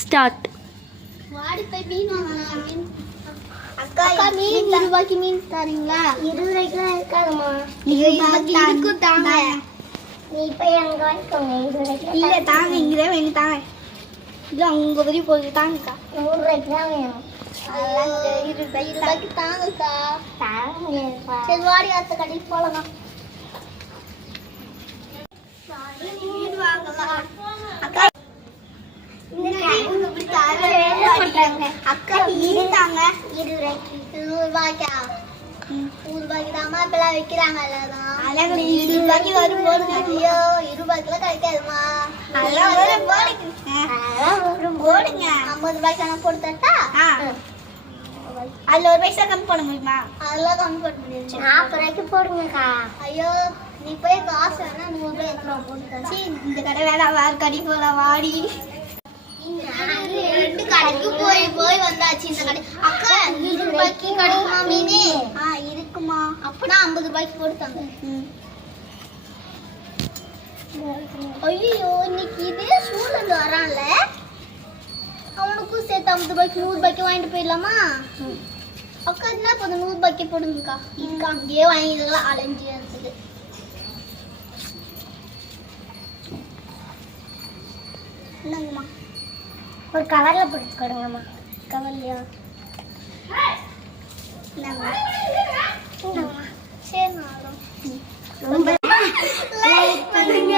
Start. வாடி போய் மீன் வாங்கலாம். மீன் அக்கா மீன் 20 ரூபாய்க்கு மீன் தரீங்களா? 20 ரூபாய்க்கு இருக்காதுமா. 20 ரூபாய்க்கு இருக்கு தாங்க. நீ போய் அங்க வாங்கிக்கோங்க. 20 ரூபாய்க்கு இல்ல தாங்க, இங்கதே வேணும் தாங்க. இல்ல உங்க வரி போய் தாங்கக்கா. 100 ரூபாய்க்கு தான் வேணும். அதெல்லாம் 20 ரூபாய்க்கு தாங்கக்கா. தாங்கப்பா. சரி வாடி அத்த கடைக்கு போலாம். மீன் வாங்கலாம். அக்கா இந்த கைங்க இப்படி தாரவே மாட்டாங்க. அக்கா மீன் தாங்க. 20 ரூபாய்க்கு. 100 ரூபாய்க்கா? 100 ரூபாய்க்கு தாமா இப்பெல்லாம் விற்கிறாங்க. அதெல்லாம் 20 ரூபாய்க்கு வரும் போடுங்க. ஐயோ 20 ரூபாய்க்குலாம் கிடைக்காதுமா. அதெல்லாம் வரும் போடுங்க. அதெல்லாம் வரும் போடுங்க. 50 ரூபாய்க்கு நான் போட்டு தரட்டா? அதில் 1 பைசா கம்மி பண்ண முடியுமா? அதெல்லாம் கம்மி பண்ண முடியாது. 40 ரூபாய்க்கு போடுங்கக்கா. ஐயோ நீ போய் காசு வேணா 100 ரூபாய் எத்தனை போட்டு தரேன். இந்த கடை வேணாம், வேறு கடைக்கு போகலாம் வாடி. ரெண்டு கடைக்கு போய் போய் வந்தாச்சு. இந்த கடை அக்கா 20 ரூபாய்க்கு கிடைக்குமா மீனே? இருக்குமா. அப்பனா 50 ரூபாய்க்கு போட்டுத்தாங்க. ஐயோ இன்னைக்கு இதே சூழல் வரான்ல, அவனுக்கும் சேர்த்து 50 ரூபாய்க்கு 100 ரூபாய்க்கு வாங்கிட்டு போயிடலாமா? அக்கா என்ன போதும் 100 ரூபாய்க்கு போடுங்கக்கா. இதுக்கு அங்கேயே வாங்கிக்கலாம் அலைஞ்சி இருக்குது. என்னங்கம்மா ஒரு கவர்ல போட்டு கொடுங்கம்மா. கவர்லையா? சரி நானும் ரொம்ப லைக் பண்ணுங்க.